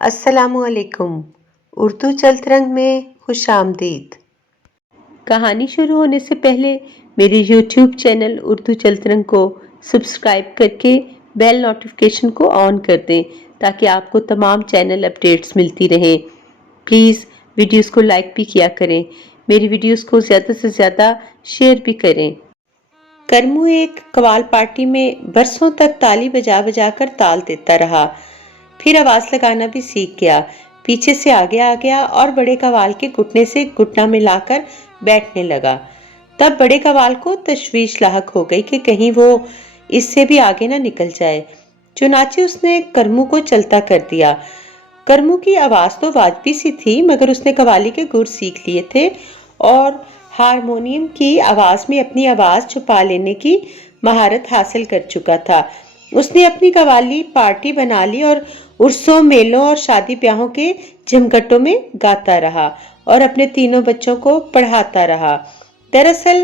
السلام علیکم۔ اردو چلت رنگ میں خوش آمدید۔ کہانی شروع ہونے سے پہلے میرے یوٹیوب چینل اردو چلت رنگ کو سبسکرائب کر کے بیل نوٹیفیکیشن کو آن کر دیں تاکہ آپ کو تمام چینل اپڈیٹس ملتی رہیں۔ پلیز ویڈیوز کو لائک بھی کیا کریں، میری ویڈیوز کو زیادہ سے زیادہ شیئر بھی کریں۔ کرمو ایک قوال پارٹی میں برسوں تک تالی بجا بجا کر تال دیتا رہا، پھر آواز لگانا بھی سیکھ گیا۔ پیچھے سے آگے آ گیا اور بڑے قوال کے گھٹنے سے گھٹنا ملا کر بیٹھنے لگا۔ تب بڑے قوال کو تشویش لاحق ہو گئی کہ کہیں وہ اس سے بھی آگے نہ نکل جائے، چنانچہ اس نے کرمو کو چلتا کر دیا۔ کرمو کی آواز تو واجبی سی تھی، مگر اس نے قوالی کے گر سیکھ لیے تھے اور ہارمونیم کی آواز میں اپنی آواز چھپا لینے کی مہارت حاصل کر چکا تھا۔ اس نے اپنی قوالی پارٹی بنا لی اور عرسوں، میلوں اور شادی بیاہوں کے جھمگٹوں میں گاتا رہا اور اپنے تینوں بچوں کو پڑھاتا رہا۔ دراصل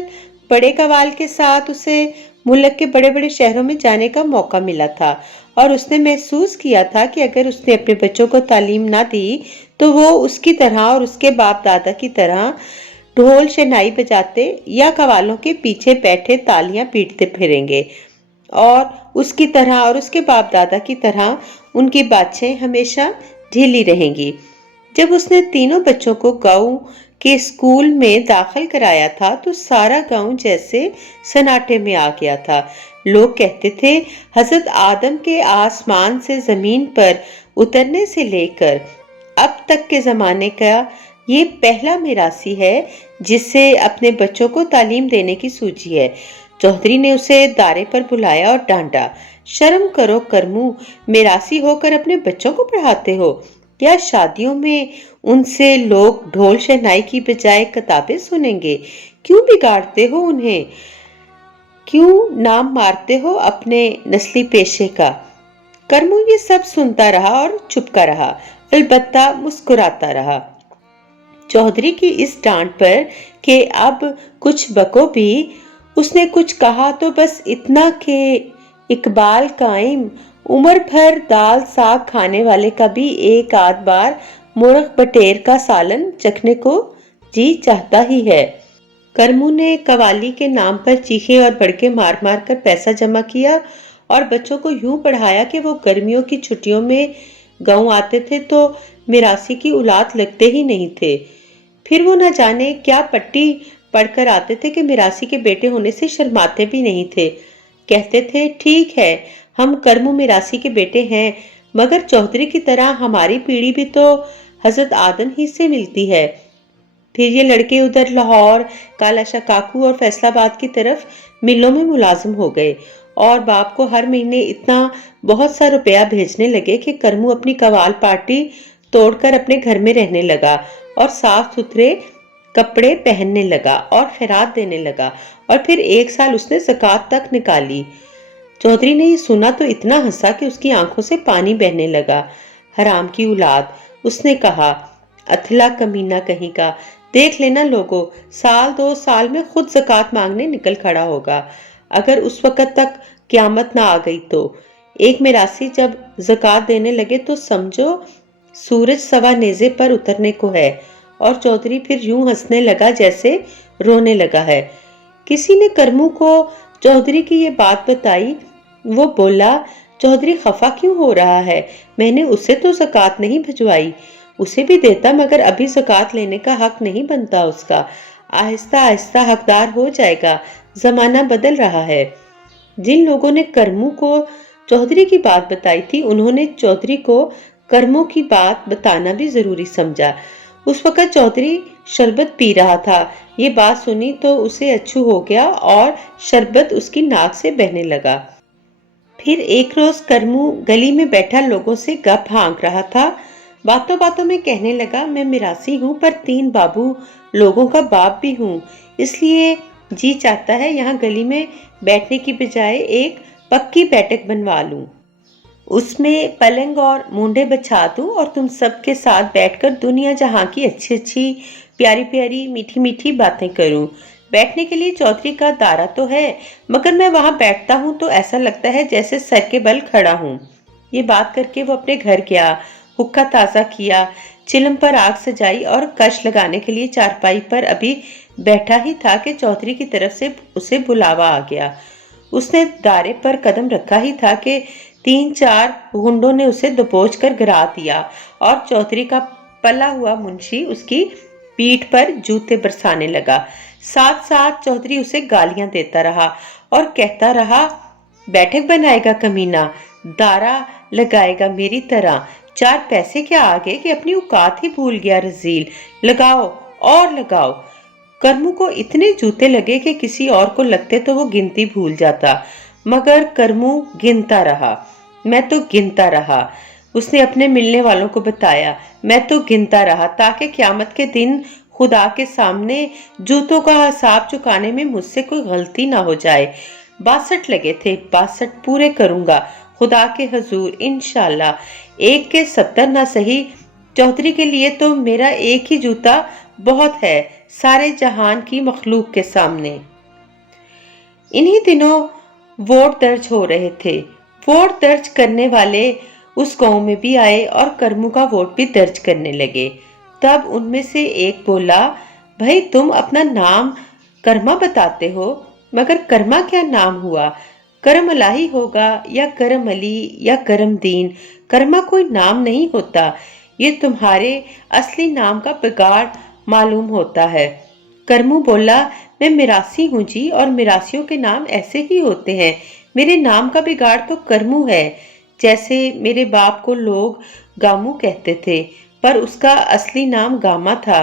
بڑے قوال کے ساتھ اسے ملک کے بڑے بڑے شہروں میں جانے کا موقع ملا تھا اور اس نے محسوس کیا تھا کہ اگر اس نے اپنے بچوں کو تعلیم نہ دی تو وہ اس کی طرح اور اس کے باپ دادا کی طرح ڈھول شہنائی بجاتے یا قوالوں کے پیچھے بیٹھے تالیاں پیٹتے پھریں گے، اور اس کی طرح اور اس کے باپ دادا کی طرح ان کی باتیں ہمیشہ ڈھیلی رہیں گی۔ جب اس نے تینوں بچوں کو گاؤں کے اسکول میں داخل کرایا تھا تو سارا گاؤں جیسے سناٹے میں آ گیا تھا۔ لوگ کہتے تھے حضرت آدم کے آسمان سے زمین پر اترنے سے لے کر اب تک کے زمانے کا یہ پہلا میراثی ہے جس سے اپنے بچوں کو تعلیم دینے کی سوچی ہے۔ چودھری نے اسے دارے پر بلایا اور ڈانٹا، شرم کرو کرمو، میراثی ہو کر اپنے بچوں کو پڑھاتے ہو؟ کیا شادیوں میں ان سے لوگ ڈھول شہنائی کی بجائے کتابیں سنیں گے؟ کیوں بگاڑتے ہو انہیں؟ کیوں نام مارتے ہو اپنے نسلی پیشے کا؟ کرمو یہ سب سنتا رہا اور چپکا رہا، البتہ مسکراتا رہا۔ چودھری کی اس ڈانٹ پر کہ اب کچھ بکو بھی، اس نے کچھ کہا تو بس اتنا کہ اقبال قائم عمر بھر دال ساگ کھانے والے کا بھی ایک آدھ بار مرغ بٹیر کا سالن چکھنے کو جی چاہتا ہی ہے۔ کرمو نے قوالی کے نام پر چیخے اور بڑکے مار مار کر پیسہ جمع کیا اور بچوں کو یوں پڑھایا کہ وہ گرمیوں کی چھٹیوں میں گاؤں آتے تھے تو میراثی کی اولاد لگتے ہی نہیں تھے۔ پھر وہ نہ جانے کیا پٹی پڑھ کر آتے تھے کہ میراثی کے بیٹے ہونے سے شرماتے بھی نہیں تھے۔ کہتے تھے ٹھیک ہے ہم کرمو میراثی کے بیٹے ہیں، مگر چودھری کی طرح ہماری پیڑھی بھی تو حضرت آدم ہی سے ملتی ہے۔ پھر یہ لڑکے ادھر لاہور، کالا شاہ کاکو اور فیصل آباد کی طرف ملوں میں ملازم ہو گئے اور باپ کو ہر مہینے اتنا بہت سا روپیہ بھیجنے لگے کہ کرمو اپنی قوال پارٹی توڑ کر اپنے گھر میں رہنے لگا اور صاف ستھرے کپڑے پہننے لگا اور خیرات دینے لگا، اور پھر ایک سال اس نے زکوٰۃ تک نکالی۔ چودھری نے یہ سنا تو اتنا ہنسا کہ اس کی آنکھوں سے پانی بہنے لگا۔ حرام کی اولاد، اس نے کہا، اتھلا کمینہ کہیں کا، دیکھ لینا لوگو، سال دو سال میں خود زکوٰۃ مانگنے نکل کھڑا ہوگا، اگر اس وقت تک قیامت نہ آ گئی تو۔ ایک میراثی جب زکوٰۃ دینے لگے تو سمجھو سورج سوا نیزے پر اترنے کو ہے۔ اور چودھری پھر یوں ہنسنے لگا جیسے رونے لگا ہے۔ کسی نے کرمو کو چودھری کی یہ بات بتائی، وہ بولا، چودھری خفا کیوں ہو رہا ہے؟ میں نے اسے تو زکوٰۃ نہیں بھجوائی، اسے بھی دیتا مگر ابھی زکوٰۃ لینے کا حق نہیں بنتا اس کا، آہستہ آہستہ حقدار ہو جائے گا، زمانہ بدل رہا ہے۔ جن لوگوں نے کرمو کو چودھری کی بات بتائی تھی انہوں نے چودھری کو کرمو کی بات بتانا بھی ضروری سمجھا۔ اس وقت چودھری شربت پی رہا تھا، یہ بات سنی تو اسے اچھو ہو گیا اور شربت اس کی ناک سے بہنے لگا۔ پھر ایک روز کرمو گلی میں بیٹھا لوگوں سے گپ ہانک رہا تھا، باتوں باتوں میں کہنے لگا، میں میراثی ہوں پر 3 بابو لوگوں کا باپ بھی ہوں، اس لیے جی چاہتا ہے یہاں گلی میں بیٹھنے کی بجائے ایک پکی بیٹھک بنوا لوں، اس میں پلنگ اور مونڈے بچھا دوں اور تم سب کے ساتھ بیٹھ کر دنیا جہاں کی اچھی اچھی پیاری پیاری میٹھی میٹھی باتیں کروں۔ بیٹھنے کے لیے چودھری کا دارا تو ہے، مگر میں وہاں بیٹھتا ہوں تو ایسا لگتا ہے جیسے سر کے بل کھڑا ہوں۔ یہ بات کر کے وہ اپنے گھر گیا हुक्का ताज़ा किया, चिलम पर आग सजाई और कश लगाने के लिए चारपाई पर अभी बैठा ही था कि चौधरी की तरफ से उसे बुलावा आ गया। उसने दारे पर कदम रखा ही था कि 3-4 गुंडों ने उसे दबोच कर गिरा दिया और चौधरी का पला हुआ मुंशी उसकी पीठ पर जूते बरसाने लगा। साथ साथ चौधरी उसे गालियां देता रहा और कहता रहा, बैठक बनाएगा कमीना, दारा लगाएगा मेरी तरह, 4 पैसे क्या आगे कि अपनी औकात ही भूल गया रजील, लगाओ और लगाओ। करमू को इतने जूते लगे कि किसी और को लगते तो वो गिनती भूल जाता, मगर करमू गिनता रहा। मैं तो गिनता रहा, उसने अपने मिलने वालों को बताया। मैं तो गिनता रहा ताकि क़यामत के दिन खुदा के सामने जूतों का हिसाब चुकाने में मुझसे कोई गलती ना हो जाए। 62 लगे थे, 62 पूरे करूंगा खुदा के हजूर इंशाल्लाह। 1 के 70 ना सही, चौधरी के लिए तो मेरा एक ही जूता बहुत है सारे जहान की मखलूक के सामने। इन्हीं दिनों वोट दर्ज हो रहे थे। वोट दर्ज करने वाले उस गांव में भी आए और करमू का वोट भी दर्ज करने लगे। तब उनमें से एक बोला, भाई तुम अपना नाम कर्मा बताते हो, मगर कर्मा क्या नाम हुआ? करम अलाही होगा या करम अली या करमदीन, कर्मा कोई नाम नहीं होता। ये तुम्हारे असली नाम का बिगाड़ मालूम होता है। करमू बोला, मैं मिरासी हूँ जी, और मिरासियों के नाम ऐसे ही होते हैं। मेरे नाम का बिगाड़ तो करमू है। जैसे मेरे बाप को लोग गामू कहते थे, पर उसका असली नाम गामा था।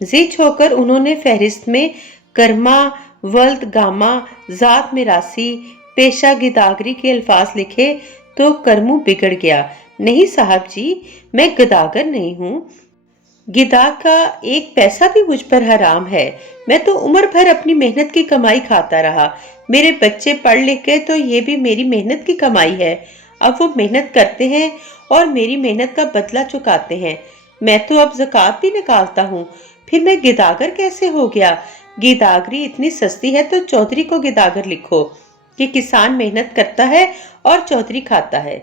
जिच होकर उन्होंने फहरिस्त में कर्मा, वल्द गामा, जात मिरासी, पेशा गिदागरी के अल्फाज लिखे तो करमू बिगड़ गया। नहीं साहब जी, मैं गदागर नहीं हूँ। गिदा का 1 पैसा भी मुझ पर हराम है। मैं तो उम्र भर अपनी मेहनत की कमाई खाता रहा। मेरे बच्चे पढ़ लिख गए तो ये भी मेरी मेहनत की कमाई है। अब वो मेहनत करते हैं और मेरी मेहनत का बदला चुकाते हैं। मैं तो अब ज़कात भी निकालता हूँ, फिर मैं गिदागर कैसे हो गया? गिदागरी इतनी सस्ती है तो चौधरी को गिदागर लिखो कि किसान मेहनत करता है और चौधरी खाता है।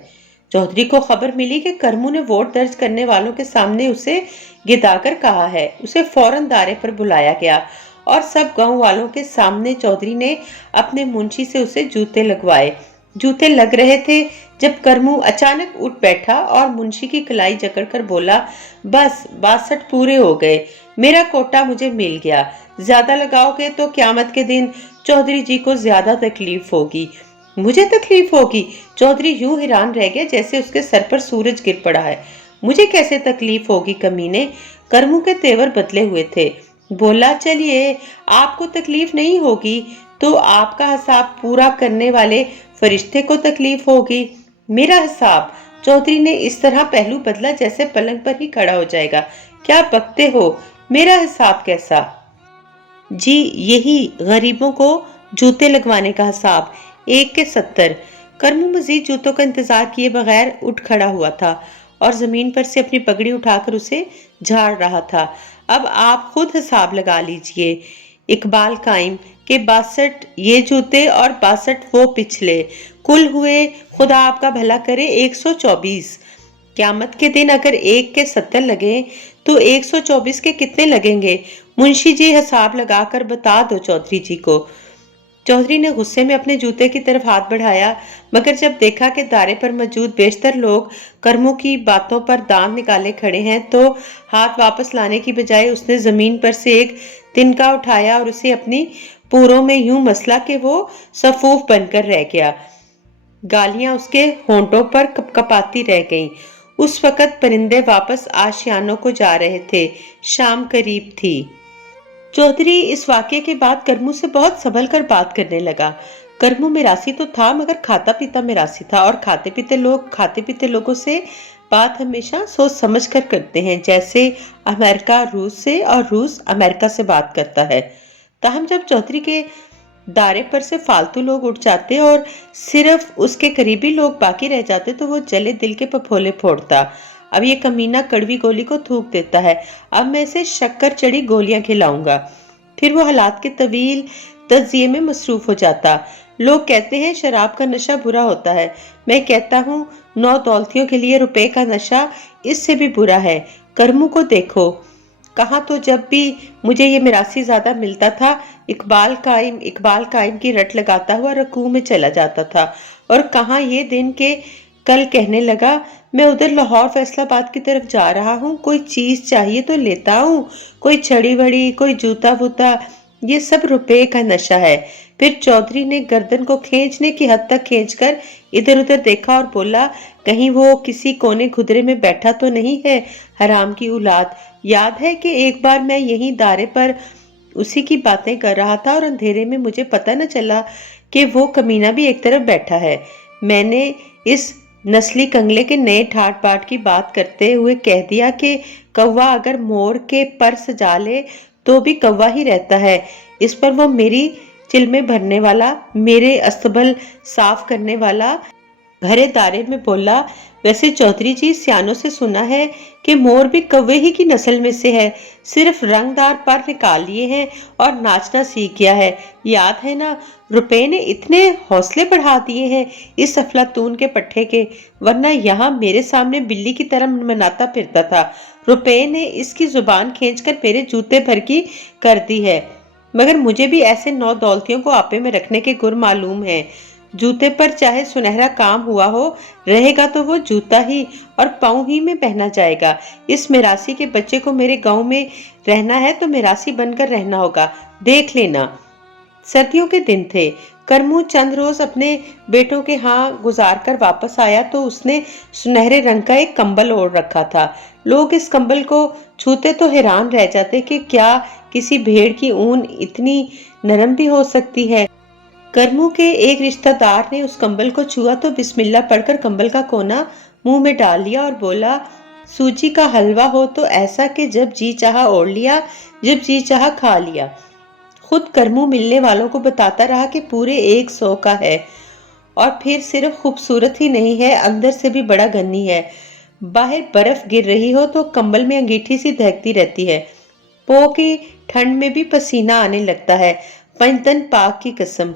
चौधरी को खबर मिली कि करमू ने वोट दर्ज करने वालों के सामने उसे गिदागर कहा है। उसे फौरन दारे पर बुलाया गया और सब गांव वालों के सामने चौधरी ने अपने मुंशी से उसे जूते लगवाए। जूते लग रहे थे जब करमू अचानक उठ बैठा और मुंशी की कलाई जकड़कर बोला, बस 62 पूरे हो गए, मेरा कोटा मुझे मिल गया। ज्यादा लगाओगे तो क़यामत के दिन चौधरी जी को ज्यादा तकलीफ होगी। मुझे तकलीफ होगी? चौधरी यूं हैरान रह गया जैसे उसके सर पर सूरज गिर पड़ा है। मुझे कैसे तकलीफ होगी कमीने? करमू के तेवर बदले हुए थे। बोला, चलिए आपको तकलीफ नहीं होगी तो आपका हिसाब पूरा करने वाले फरिश्ते को तकलीफ होगी। मेरा हिसाब? चौधरी ने इस तरह पहलू बदला जैसे पलंग पर ही खड़ा हो जाएगा। क्या बकते हो? मेरा हिसाब कैसा? जी यही गरीबों को जूते लगवाने का हिसाब, 1 के 70। करमू मजीद जूतों का इंतजार किए बगैर उठ खड़ा हुआ था और जमीन पर से अपनी पगड़ी उठाकर उसे झाड़ रहा था। अब आप खुद हिसाब लगा लीजिए इकबाल कायम के 62 ये जूते और 62 वो पिछले, कुल हुए खुदा आपका भला करे 124। क़यामत के दिन अगर 1 के 70 लगे तो 124 के कितने लगेंगे? मुंशी जी हिसाब लगाकर बता दो चौधरी जी को। चौधरी ने गुस्से में अपने जूते की तरफ हाथ बढ़ाया, मगर जब देखा कि दारे पर मौजूद बेशतर लोग करमू की बातों पर दांत निकाले खड़े हैं तो हाथ वापस लाने की बजाय उसने जमीन पर से एक तिनका उठाया और उसे अपनी पूरों में यूं मसला कि वो सफूफ बनकर रह गया। गालियां उसके होंठों पर कपकपाती रह गईं। उस वक़्त परिंदे वापस आशियानों को जा रहे थे। शाम करीब थी। चौधरी इस वाक़ये के बाद करमू से बहुत संभल कर बात करने लगा। करमू मिरासी तो था मगर खाता पीता मिरासी था, और खाते पीते लोगों से बात हमेशा सोच समझ कर करते हैं, जैसे अमेरिका रूस से और रूस अमेरिका से बात करता है। ताहम जब चौधरी के दारे पर से फालतू लोग उठ जाते और सिर्फ उसके करीबी लोग बाकी रह जाते तो वो जले दिल के फफोले फोड़ता। अब ये कमीना कड़वी गोली को थूक देता है, अब मैं इसे शक्कर चढ़ी गोलियां खिलाऊंगा। फिर वो हालात के तवील तजिए में मसरूफ हो जाता। लोग कहते हैं शराब का नशा बुरा होता है, मैं कहता हूँ नौ दौलतियों के लिए रुपए का नशा इससे भी बुरा है। करमू को देखो, कहाँ तो जब भी मुझे ये मिरासी ज्यादा मिलता था, इकबाल काइम की रट लगाता हुआ रकूह में चला जाता था, और कहाँ ये दिन के कल कहने लगा, मैं उधर लाहौर फैसलाबाद की तरफ जा रहा हूँ, कोई चीज चाहिए तो लेता हूँ, कोई छड़ी वड़ी, कोई जूता वूता, ये सब रुपए का नशा है। फिर चौधरी ने गर्दन को खींचने की हद तक खींचकर इधर उधर देखा और बोला, कहीं वो किसी कोने खुदरे में बैठा तो नहीं है, हराम की औलाद। याद है कि एक बार मैं यहीं दारे पर उसी की बातें कर रहा था और अंधेरे में मुझे पता न चला कि वो कमीना भी एक तरफ बैठा है। मैंने इस नस्ली कंगले के नए ठाट बाट की बात करते हुए कह दिया कि कौवा अगर मोर के पर सजा ले तो भी कौवा ही रहता है। इस पर वो मेरी चिलमे भरने वाला, मेरे अस्तबल साफ करने वाला भरे दायरे में बोला, वैसे चौधरी जी, सियानों से सुना है कि मोर भी कौवे ही की नस्ल में से है, सिर्फ रंगदार पर निकाल लिए हैं और नाचना सीख गया है। याद है ना, रुपए ने इतने हौसले बढ़ा दिए हैं इस अफलातून के पट्टे के, वरना यहाँ मेरे सामने बिल्ली की तरह मनाता फिरता था। रुपए ने इसकी जुबान खींचकर मेरे जूते भर की कर दी है, मगर मुझे भी ऐसे नौ दौलतियों को आपे में रखने के गुर मालूम है। जूते पर चाहे सुनहरा काम हुआ हो, रहेगा तो वो जूता ही और पाँव ही में पहना जाएगा। इस मिरासी के बच्चे को मेरे गांव में रहना है तो मिरासी बनकर रहना होगा, देख लेना। सर्दियों के दिन थे। करमू चंद रोज अपने बेटों के यहाँ गुजार कर वापस आया तो उसने सुनहरे रंग का एक कंबल ओढ़ रखा था। लोग इस कंबल को छूते तो हैरान रह जाते कि क्या किसी भेड़ की ऊन इतनी नरम भी हो सकती है। करमू के एक रिश्तेदार ने उस कंबल को छुआ तो बिस्मिल्लाह पढ़कर कंबल का कोना मुंह में डाल लिया और बोला, सूजी का हलवा हो तो ऐसा कि जब जी चाहा ओढ़ लिया, जब जी चाहा खा लिया। खुद करमू मिलने वालों को बताता रहा कि पूरे 100 का है, और फिर सिर्फ खूबसूरत ही नहीं है, अंदर से भी बड़ा गन्नी है। बाहर बर्फ गिर रही हो तो कंबल में अंगीठी सी दहकती रहती है। पो की ठंड में भी पसीना आने लगता है, पंजतन पाक की कसम।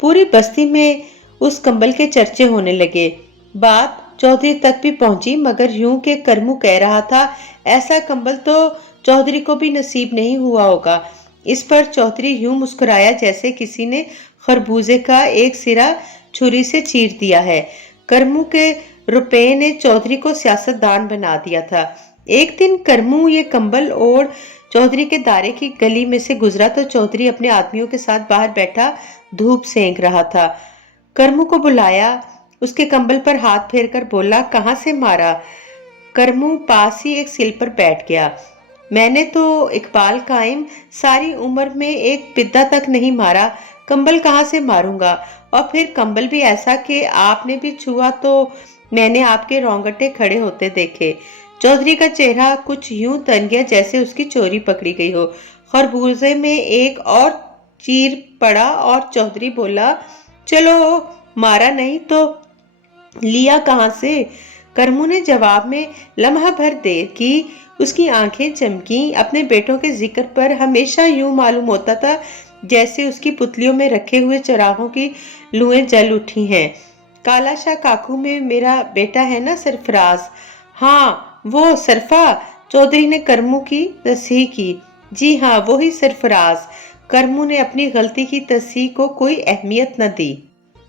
पूरी बस्ती में उस कंबल के चर्चे होने लगे। बात चौधरी तक भी पहुंची, मगर यूं के करमू कह रहा था, ऐसा कंबल तो चौधरी को भी नसीब नहीं हुआ होगा। इस पर चौधरी यूं मुस्कुराया जैसे किसी ने खरबूजे का एक सिरा छुरी से चीर दिया है। करमू के रुपए ने चौधरी को सियासतदान बना दिया था। एक दिन करमू ये कंबल ओढ़ चौधरी के दारे की गली में से गुजरा तो चौधरी अपने आदमियों के साथ बाहर बैठा धूप सेंक रहा था। करमू को बुलाया, उसके कंबल पर हाथ फेर कर बोला, कहाँ से मारा? करमू पास ही एक सिल पर बैठ गया। मैंने तो इकबाल काइम सारी उम्र में एक पिद्दा तक नहीं मारा, कंबल कहाँ से मारूंगा? और फिर कंबल भी ऐसा कि आपने भी छुआ तो मैंने आपके रोंगटे खड़े होते देखे। चौधरी का चेहरा कुछ यूं तन गया जैसे उसकी चोरी पकड़ी गई हो। खरबूजे में एक और चीर पड़ा और चौधरी बोला, चलो मारा नहीं तो लिया कहाँ से? करमू ने जवाब में लम्हा भर देर की। उसकी आंखें चमकी। अपने बेटों के जिक्र पर हमेशा यूं मालूम होता था जैसे उसकी पुतलियों में रखे हुए चरागों की लुएं जल उठी हैं। काला शाह काकू में मेरा बेटा है ना सरफराज? हाँ वो सरफा। चौधरी ने करमू की तस्हीह की। जी हाँ, वो ही सरफराज। करमू ने अपनी गलती की तस्हीह को कोई अहमियत न दी।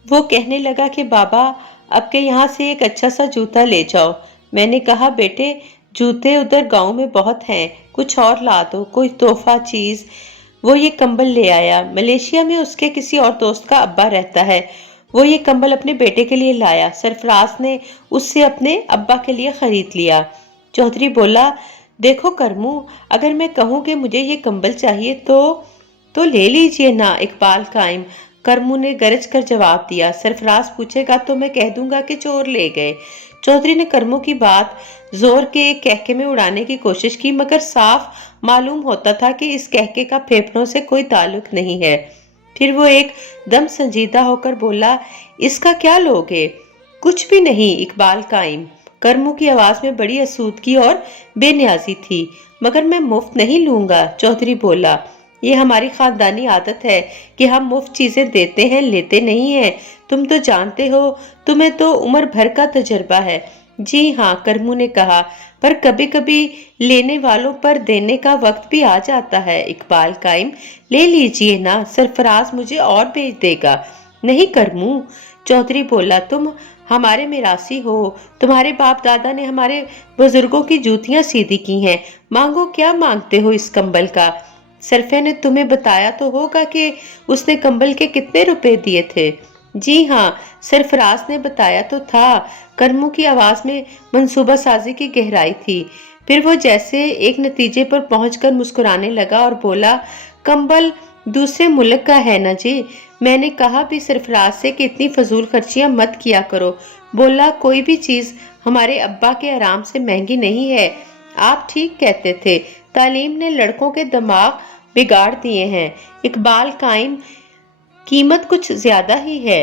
वो कहने लगा कि बाबा, अब के यहाँ से एक अच्छा सा जूता ले जाओ। मैंने कहा, बेटे जूते उधर गांव में बहुत हैं, कुछ और ला दो, कोई तोहफा चीज। वो ये कंबल ले आया। मलेशिया में उसके किसी और दोस्त का अब्बा रहता है, वो ये कंबल अपने बेटे के लिए लाया। सरफराज ने उससे अपने अब्बा के लिए खरीद लिया। चौधरी बोला, देखो करमू, अगर मैं कहूँ कि मुझे ये कंबल चाहिए तो ले लीजिए ना इकबाल काइम। करमू ने गरज कर जवाब दिया। सरफराज पूछेगा तो मैं कह दूंगा कि चोर ले गए। चौधरी ने करमू की बात जोर के कहके में उड़ाने की कोशिश की, मगर साफ मालूम होता था कि इस कहके का फेफड़ों से कोई ताल्लुक नहीं है। फिर वो एक दम संजीदा होकर बोला, इसका क्या लोगे? कुछ भी नहीं इकबाल काइम। करमू की आवाज में बड़ी आसूदगी और बेनियाजी थी। मगर मैं मुफ्त नहीं लूंगा, चौधरी बोला। ये हमारी खानदानी आदत है कि हम मुफ्त चीजें देते हैं, लेते नहीं हैं। तुम तो जानते हो, तुम्हें तो उम्र भर का तजुर्बा है। जी हाँ, करमू ने कहा, पर कभी कभी लेने वालों पर देने का वक्त भी आ जाता है। इकबाल कायम, ले लीजिए ना, सरफराज मुझे और भेज देगा। नहीं करमू, चौधरी बोला, तुम हमारे मिरासी हो, तुम्हारे बाप दादा ने हमारे बुजुर्गों की जूतियां सीधी की हैं, मांगो क्या मांगते हो इस कंबल का। सरफे ने तुम्हें बताया तो होगा कि उसने कंबल के कितने रुपए दिए थे। जी हाँ, सरफराज ने बताया तो था। करमू की आवाज में मंसूबा साजी की गहराई थी। फिर वो जैसे एक नतीजे पर पहुंचकर मुस्कुराने लगा और बोला, कंबल दूसरे मुल्क का है ना जी। मैंने कहा भी सरफराज से कि इतनी फजूल खर्चियां मत किया करो। बोला, कोई भी चीज हमारे अब्बा के आराम से महंगी नहीं है। आप ठीक कहते थे, तालीम ने लड़कों के दिमाग बिगाड़ दिए हैं। इकबाल कायम, कीमत कुछ ज्यादा ही है,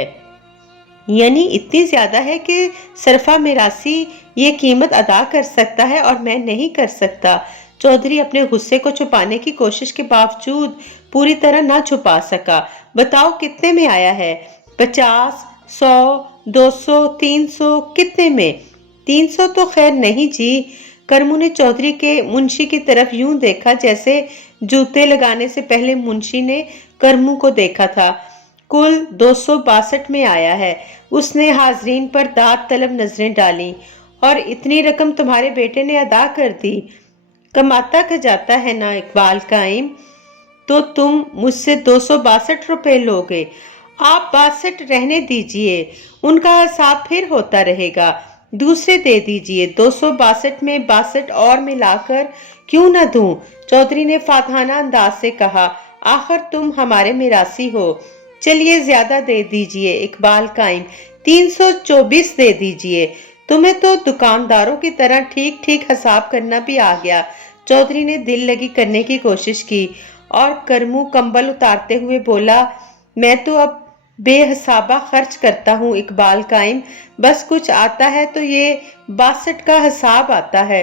यानी इतनी ज्यादा है कि सरफा मिरासी ये कीमत अदा कर सकता है और मैं नहीं कर सकता। चौधरी अपने गुस्से को छुपाने की कोशिश के बावजूद पूरी तरह ना छुपा सका। बताओ कितने में आया है? 50, 100, 200, 300, कितने में? 300 तो खैर नहीं जी। करमू ने चौधरी के मुंशी की तरफ यूं देखा जैसे जूते लगाने से पहले मुंशी ने करमू को देखा था। कुल 262 में आया है। उसने हाजरीन पर दाद तलब नजरें डाली। और इतनी रकम तुम्हारे बेटे ने अदा कर दी। कमाता खजाता है ना इकबाल कायम, तो तुम मुझसे 262 रुपए लोगे। आप 62 रहने दीजिए, उनका हिसाब फिर होता रहेगा। दूसरे दे दीजिए, 262 में 62 और मिलाकर क्यों ना दूं? चौधरी ने फातहाना अंदाज से कहा, आखिर तुम हमारे मिरासी हो। चलिए ज्यादा दे दीजिए इकबाल कायम, 324 दे दीजिए। तुम्हें तो दुकानदारों की तरह ठीक ठीक हिसाब करना भी आ गया। चौधरी ने दिल लगी करने की कोशिश की और करमू कंबल उतारते हुए बोला, मैं तो अब बेहिसाबा खर्च करता हूँ इकबाल कायम, बस कुछ आता है तो ये 62 का हिसाब आता है।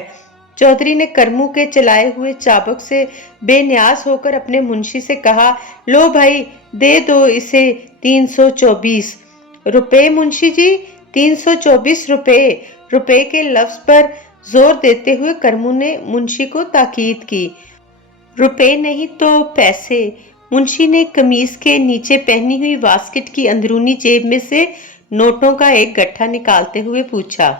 चौधरी ने करमू के चलाए हुए चाबुक से बेनियाज होकर अपने मुंशी से कहा, लो भाई, दे दो इसे 324 रुपए मुंशी जी, 324 रुपए। रुपए के लफ्ज पर जोर देते हुए करमू ने मुंशी को ताकीद की। रुपए नहीं तो पैसे। मुंशी ने कमीज के नीचे पहनी हुई वास्केट की अंदरूनी जेब में से नोटों का एक गट्ठा निकालते हुए पूछा।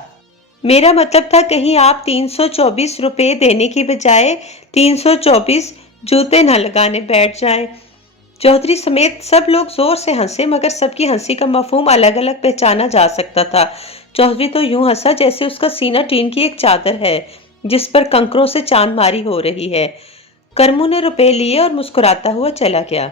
मेरा मतलब था कहीं आप 324 रुपए देने की बजाय 324 जूते न लगाने बैठ जाएं। चौधरी समेत सब लोग जोर से हंसे, मगर सबकी हंसी का मफहूम अलग अलग पहचाना जा सकता था। चौधरी तो यूं हंसा जैसे उसका सीना टीन की एक चादर है जिस पर कंकरों से चांदमारी हो रही है। करमू ने रुपए लिए और मुस्कुराता हुआ चला गया।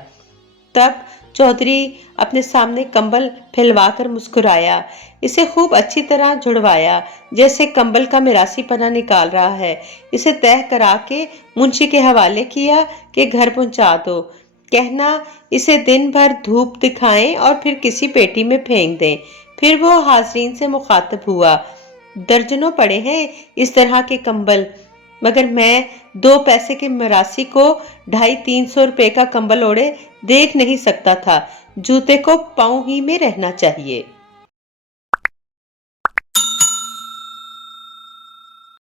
तब चौधरी अपने सामने कंबल फैलवाकर मुस्कुराया, इसे खूब अच्छी तरह जुड़वाया जैसे कंबल का मिरासी पना निकाल रहा है। इसे तह करा के मुंशी के हवाले किया कि घर पहुंचा दो। कहना इसे दिन भर धूप दिखाएं और फिर किसी पेटी में फेंक दें। फिर वो हाजरीन से मुखातब हुआ, दर्जनों पड़े हैं इस तरह के कंबल, मगर मैं 2 पैसे के मिरासी को 250-300 रुपए का कंबल ओढ़े देख नहीं सकता था। जूते को पाँव ही में रहना चाहिए।